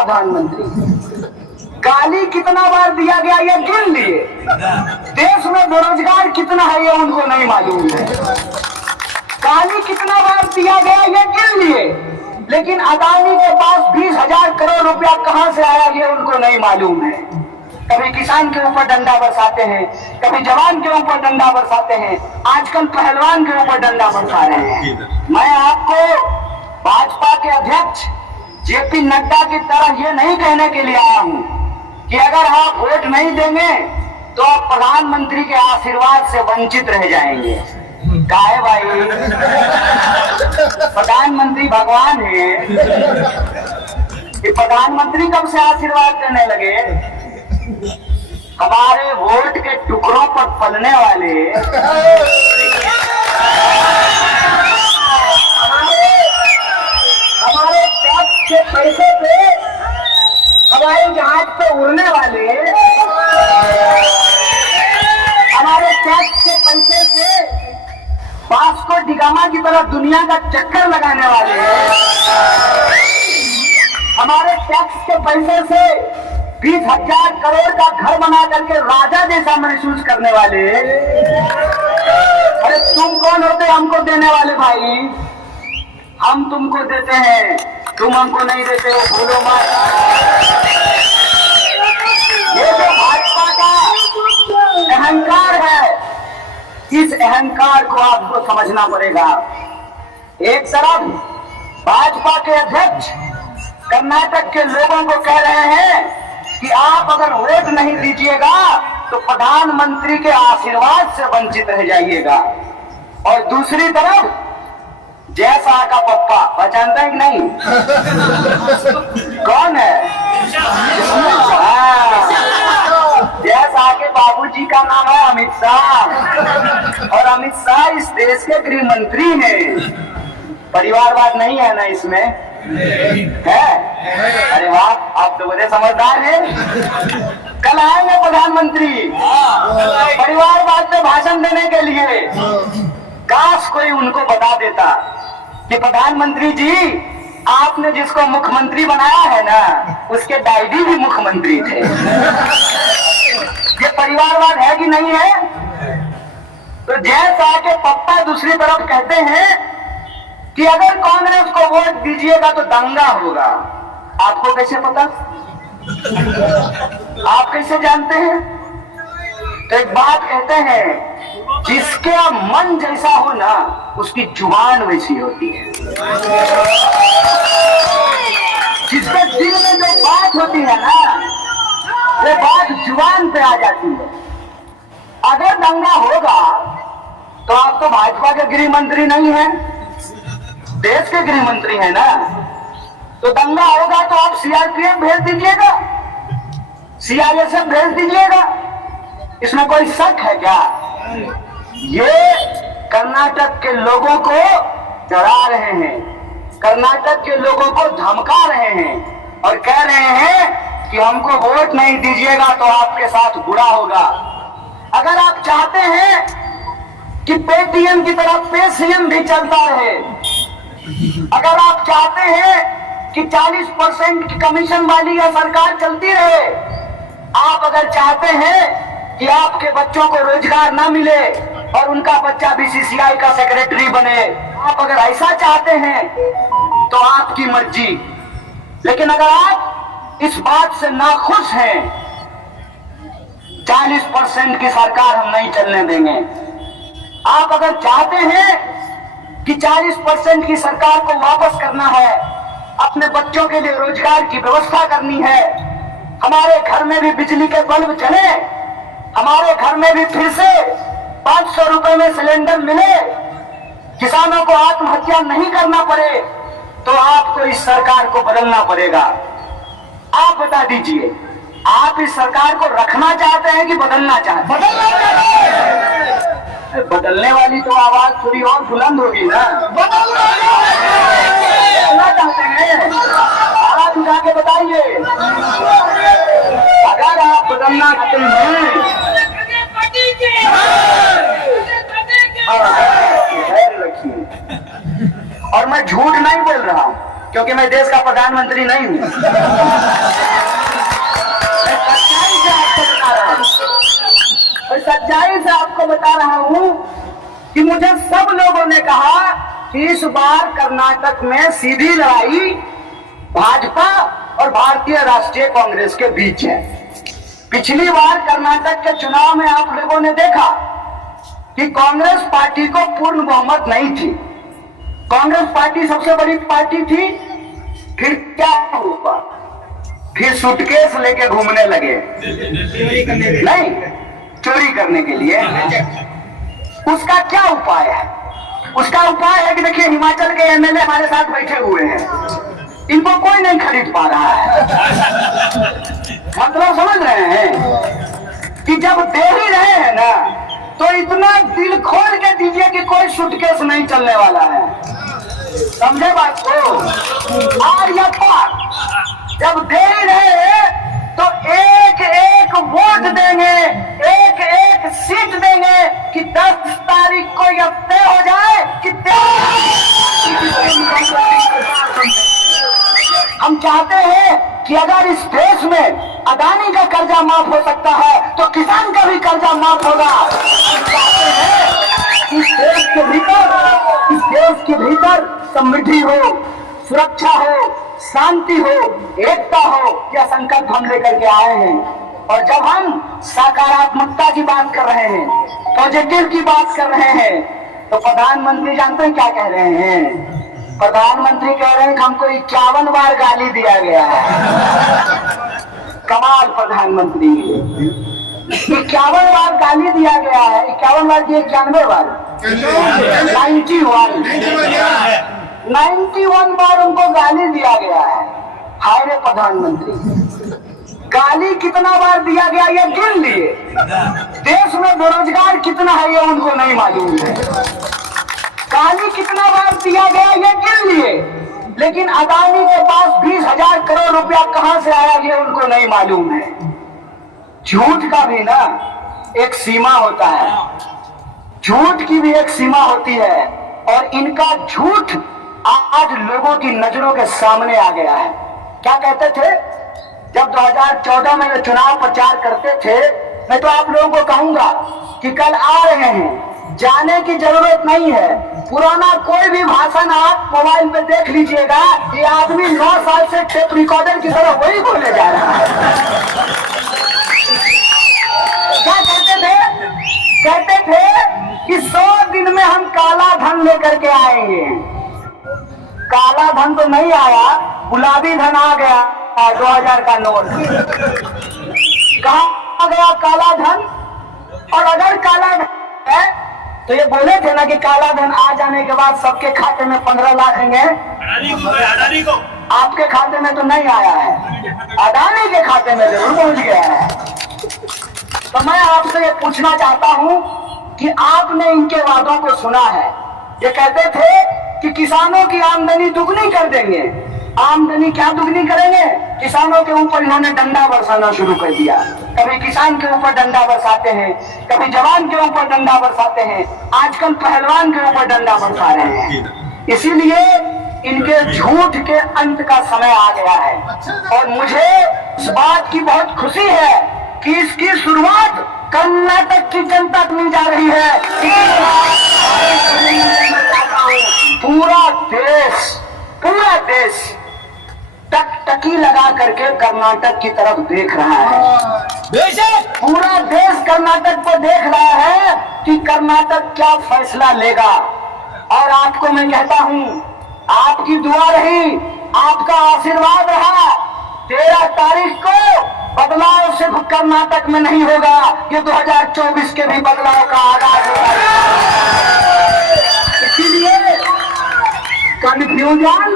प्रधानमंत्री। गाली कितना बार दिया गया ये गिन लिए। देश में बेरोजगार कितना है ये उनको नहीं मालूम है। गाली कितना बार दिया गया ये गिन लिए, लेकिन अदानी के पास 20,000 करोड़ रुपया कहां से आया ये उनको नहीं मालूम है। कभी किसान के ऊपर डंडा बरसाते हैं, कभी जवान के ऊपर डंडा बरसाते हैं, आजकल पहलवान के ऊपर डंडा बरसा रहे हैं। मैं आपको भाजपा के अध्यक्ष जेपी नड्डा की तरह ये नहीं कहने के लिए आया हूं कि अगर आप वोट नहीं देंगे तो आप प्रधानमंत्री के आशीर्वाद से वंचित रह जाएंगे। काहे भाई, प्रधानमंत्री भगवान है कि प्रधानमंत्री कब से आशीर्वाद देने लगे? हमारे वोट के टुकड़ों पर पलने वाले हमारे टैक्स के पैसे पे हवाई जहाज पे उड़ने वाले, हमारे टैक्स के पैसे से वास्को डिगामा की तरह दुनिया का चक्कर लगाने वाले, हमारे टैक्स के पैसे से 20,000 करोड़ का घर बना करके राजा जैसा महसूस करने वाले। अरे तुम कौन होते हमको देने वाले भाई? हम तुमको देते हैं, तुम हमको नहीं देते हो, भूलो मत। ये जो भाजपा का अहंकार है, इस अहंकार को आपको समझना पड़ेगा। एक तरफ भाजपा के अध्यक्ष कर्नाटक के लोगों को कह रहे हैं कि आप अगर वोट नहीं दीजिएगा तो प्रधानमंत्री के आशीर्वाद से वंचित रह जाइएगा, और दूसरी तरफ जैसा का पप्पा पहचानता है कि नहीं? कौन है? जैसा के बाबूजी का नाम है अमित शाह, और अमित शाह इस देश के गृह मंत्री हैं। परिवारवाद नहीं है ना इसमें? है? अरे वाह, आप तो बड़े समझदार हैं। कल आएंगे प्रधानमंत्री परिवारवाद पे भाषण देने के लिए। काश कोई उनको बता देता कि प्रधानमंत्री जी, आपने जिसको मुख्यमंत्री बनाया है ना, उसके डैडी भी मुख्यमंत्री थे। ये परिवारवाद है कि नहीं है? तो जैसा के पप्पा दूसरी तरफ कहते हैं कि अगर कांग्रेस को वोट दीजिएगा तो दंगा होगा। आपको कैसे पता? आप कैसे जानते हैं? तो एक बात कहते हैं, जिसका मन जैसा हो ना उसकी जुबान वैसी होती है। जिसके दिल में जो बात होती है ना, वो बात जुबान पे आ जाती है। अगर दंगा होगा तो आप तो भाजपा के गृह मंत्री नहीं हैं, देश के गृह मंत्री हैं ना। तो दंगा होगा तो आप सीआरपीएफ भेज दीजिएगा, सीआईएसएफ भेज दीजिएगा। इसमें कोई शक है क्या? ये कर्नाटक के लोगों को डरा रहे हैं, कर्नाटक के लोगों को धमका रहे हैं और कह रहे हैं कि हमको वोट नहीं दीजिएगा तो आपके साथ बुरा होगा। अगर आप चाहते हैं कि पेटीएम की तरफ पेसीएम भी चलता रहे, अगर आप चाहते हैं कि 40% की कमीशन वाली यह सरकार चलती रहे, आप अगर चाहते हैं कि आपके बच्चों को रोजगार ना मिले और उनका बच्चा बीसीसीआई का सेक्रेटरी बने, आप अगर ऐसा चाहते हैं तो आपकी मर्जी। लेकिन अगर आप इस बात से नाखुश हैं, 40% की सरकार हम नहीं चलने देंगे। आप अगर चाहते हैं कि 40% की सरकार को वापस करना है, अपने बच्चों के लिए रोजगार की व्यवस्था करनी है, हमारे घर में भी बिजली के बल्ब जले, हमारे घर में भी फिर से 500 रुपए में सिलेंडर मिले, किसानों को आत्महत्या नहीं करना पड़े, तो आपको इस सरकार को बदलना पड़ेगा। आप बता दीजिए, आप इस सरकार को रखना चाहते हैं कि बदलना चाहते हैं? बदलने वाली तो आवाज थोड़ी और बुलंद होगी ना। बदलना चाहते हैं? आवाज उठा के बताइए। अगर आप बदलना चाहते हैं और मैं झूठ नहीं बोल रहा हूं, क्योंकि मैं देश का प्रधानमंत्री नहीं हूं। सच्चाई से आपको बता रहा हूं कि मुझे सब लोगों ने कहा कि इस बार कर्नाटक में सीधी लड़ाई भाजपा और भारतीय राष्ट्रीय कांग्रेस के बीच है। पिछली बार कर्नाटक के चुनाव में आप लोगों ने देखा कि कांग्रेस पार्टी को पूर्ण बहुमत नहीं थी। कांग्रेस पार्टी सबसे बड़ी पार्टी थी, फिर क्या हुआ? फिर सूटकेस लेके घूमने लगे, नहीं चोरी करने के लिए। उसका क्या उपाय है? उसका उपाय है कि देखिए हिमाचल के एमएलए हमारे साथ बैठे हुए हैं, इनको कोई नहीं खरीद पा रहा है। मतलब समझ रहे हैं कि जब दे ही रहे हैं ना, तो इतना दिल खोल के दीजिए कि कोई सूटकेस नहीं चलने वाला है। समझे बात को? और या पार जब दे ही रहे हैं तो एक एक वोट देंगे, एक एक सीट देंगे कि 10 तारीख को यह तय हो जाए कि हम चाहते हैं कि अगर इस देश में अदानी का कर्जा माफ हो सकता है तो किसान का भी कर्जा माफ होगा। हम चाहते हैं इस देश के भीतर समृद्धि हो, सुरक्षा हो, शांति हो, एकता हो, यह संकल्प हम लेकर के आए हैं। और जब हम सकारात्मकता की बात कर रहे हैं, पॉजिटिव की बात कर रहे हैं, तो प्रधानमंत्री जानते हैं क्या कह रहे हैं? प्रधानमंत्री कह रहे हैं कि हमको 51 बार गाली दिया गया है। कमाल प्रधानमंत्री, 51 बार गाली दिया गया है। 51 बार की 91 बार 91 बार उनको गाली दिया गया है। हाय रे प्रधानमंत्री, गाली कितना बार दिया गया ये गिन लिए? देश में बेरोजगार कितना है ये उनको नहीं मालूम है। गाली कितना बार दिया गया ये गिन लिए, लेकिन अदानी के पास 20,000 करोड़ रुपया कहां से आया ये उनको नहीं मालूम है। झूठ का भी ना एक सीमा होता है, झूठ की भी एक सीमा होती है, और इनका झूठ आज लोगों की नजरों के सामने आ गया है। क्या कहते थे जब 2014 में ये चुनाव प्रचार करते थे? मैं तो आप लोगों को कहूंगा कि कल आ रहे हैं, जाने की जरूरत नहीं है। पुराना कोई भी भाषण आप मोबाइल पे देख लीजिएगा, ये आदमी 9 साल से टेप रिकॉर्डर की तरह वही बोले जा रहा है। क्या कहते थे? कहते थे कि 100 दिन में हम काला धन लेकर के आएंगे। काला धन तो नहीं आया, गुलाबी धन आ गया। 2000 का नोट कहाँ गया काला धन? और अगर काला धन है तो ये बोले थे ना कि काला धन आ जाने के बाद सबके खाते में 15 लाख आएंगे। अडानी को आपके खाते में तो नहीं आया है, अडानी के खाते में जरूर पहुंच गया है। तो मैं आपसे ये पूछना चाहता हूं कि आपने इनके वादों को सुना है। ये कहते थे कि किसानों की आमदनी दुगनी कर देंगे। आमदनी क्या दुगनी करेंगे? किसानों के ऊपर इन्होंने डंडा बरसाना शुरू कर दिया। कभी किसान के ऊपर डंडा बरसाते हैं, कभी जवान के ऊपर डंडा बरसाते हैं, आजकल पहलवान के ऊपर डंडा बरसा रहे हैं। इसीलिए इनके झूठ के अंत का समय आ गया है। और मुझे इस बात की बहुत खुशी है कि इसकी शुरुआत कर्नाटक की जनता की जा रही है। पूरा देश टकटकी लगा करके कर्नाटक की तरफ देख रहा है। पूरा देश कर्नाटक पर देख रहा है कि कर्नाटक क्या फैसला लेगा। और आपको मैं कहता हूं, आपकी दुआ रही, आपका आशीर्वाद रहा। 13 तारीख को बदलाव सिर्फ कर्नाटक में नहीं होगा, ये 2024 के भी बदलाव का आगाज होगा। इसीलिए कंफ्यूजन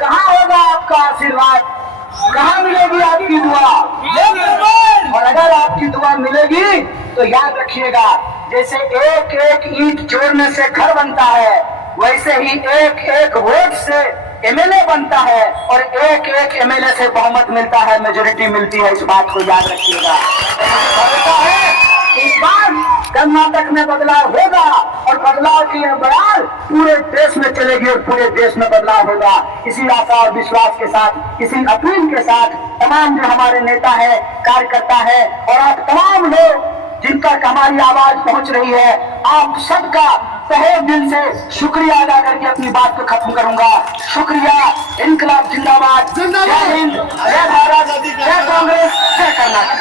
कहाँ होगा आपका आशीर्वाद? कहाँ मिलेगी आपकी दुआ? और अगर आपकी दुआ मिलेगी तो याद रखिएगा, जैसे एक एक ईंट जोड़ने से घर बनता है, वैसे ही एक एक वोट से एमएलए बनता है, और एक एक एमएलए से बहुमत मिलता है, मेजोरिटी मिलती है। इस बात को याद रखिएगा। इस बार कर्नाटक में बदलाव होगा और बदलाव की यह बयान पूरे देश में चलेगी और पूरे देश में बदलाव होगा। इसी आशा और विश्वास के साथ, इसी अपील के साथ तमाम जो हमारे नेता है, कार्यकर्ता है और आप तमाम लोग जिन तक हमारी आवाज पहुंच रही है, आप सबका तहे दिल से शुक्रिया अदा करके अपनी बात को खत्म करूंगा। शुक्रिया। इनकलाब जिंदाबाद। जय हिंद, जय भारत, जय कांग्रेस, जय कर्नाटक।